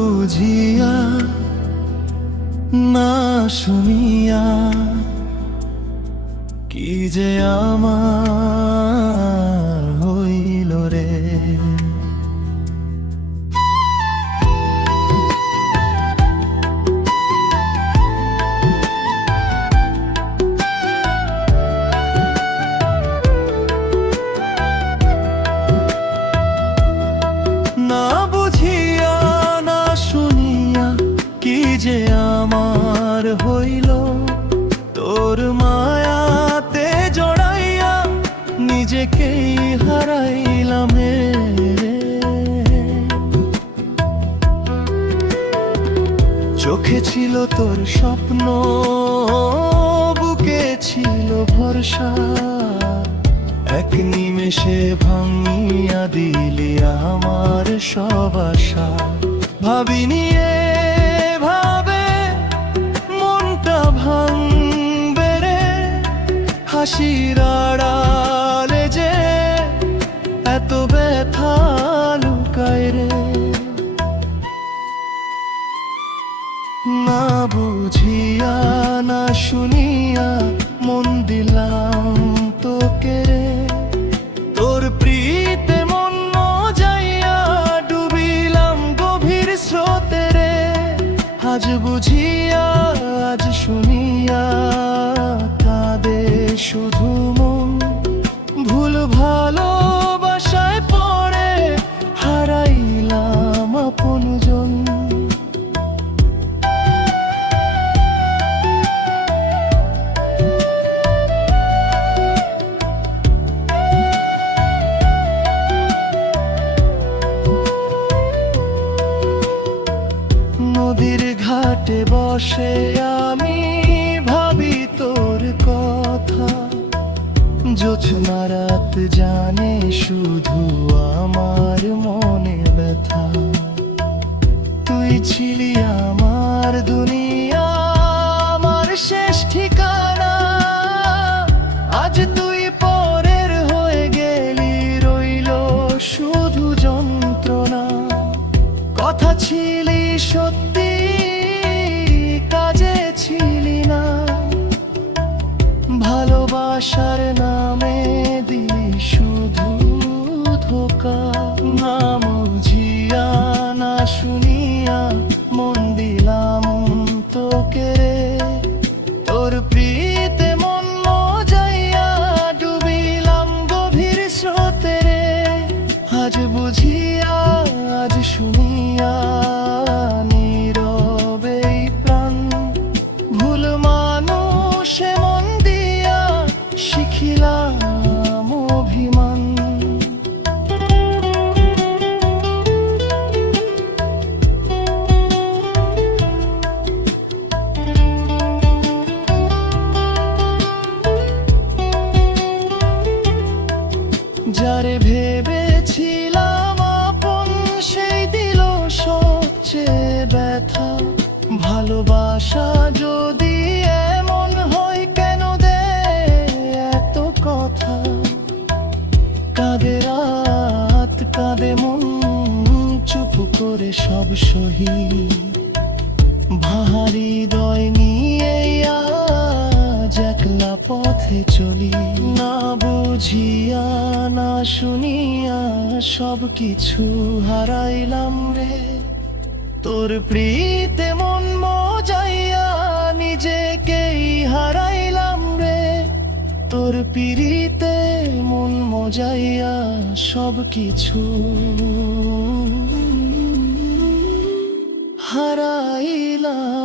বুঝিয়া না শুনিয়া কি যে আমার হইল রে। না বুঝিয়া না শুনিয়া কি যে আমার হইল, তোর মায়াতে জড়াইয়া নিজেকেই হারাইলাম হে। চোখে ছিল তোর স্বপ্ন, বুকে ছিল ভরসা, এক নিমেষে ভাঙিয়া দিলি আমার সব আশা। ভাবিনি এভাবে মনটা ভাঙবে রে, হাসির আড়ালে যে এত ব্যথা লুকায় রে। না বুঝিয়া না শুনিয়া মন দিলাম তোকে রে, তোর প্রীতে মন যাইয়া ডুবিলাম গভীর স্রোতে রে। আজ বুঝিয়া আজ শুনিয়া কাঁদে শুধু মন, ভুল ভালোবাসায় পড়ে হারাইলাম আপনজন। নদীর ঘাটে বসে আমি ভাবি তোর কথা, জোছনা রাত জানে শুধু আমার মনে ব্যথা। তুই ছিলি আমার দুনিয়া, আমার শেষ ঠিকানা, আজ তুই পরের হয়ে গেলি, রইল শুধু যন্ত্রণা। কথা ছিলি সত্যি, কাজে ছিলি না, ভালোবাসার নামে দিলি শুধু ধোঁকা। না বুঝিয়া না শুনিয়া মন দিলাম তোকে রে, তোর প্রীতে মন যাইয়া ডুবিলাম গভীর স্রোতে রে। আজ বুঝিয়া আজ শুনিয়া নীরবে প্রাণ, ভুল মানুষে মন দিয়া শিখিলাম অভিমান। যারে ভেবেছিলাম আপন, সেই দিল সবচেয়ে ব্যথা। ভালোবাসা যদি এমন হয়, কেন দে এত কথা। কাঁদে রাত কাঁদে মন, চুপ করে সব সহি, ভারী হৃদয় নিয়ে আজ একলা পথে চলি। না বুঝিয়া না শুনিয়া সব কিছু হারাইলাম রে, তোর প্রীতে মন মজাইয়া নিজেকেই হারাইলাম রে। তোর পিরিতে মন মজাইয়া সব কিছু হারাইলাম।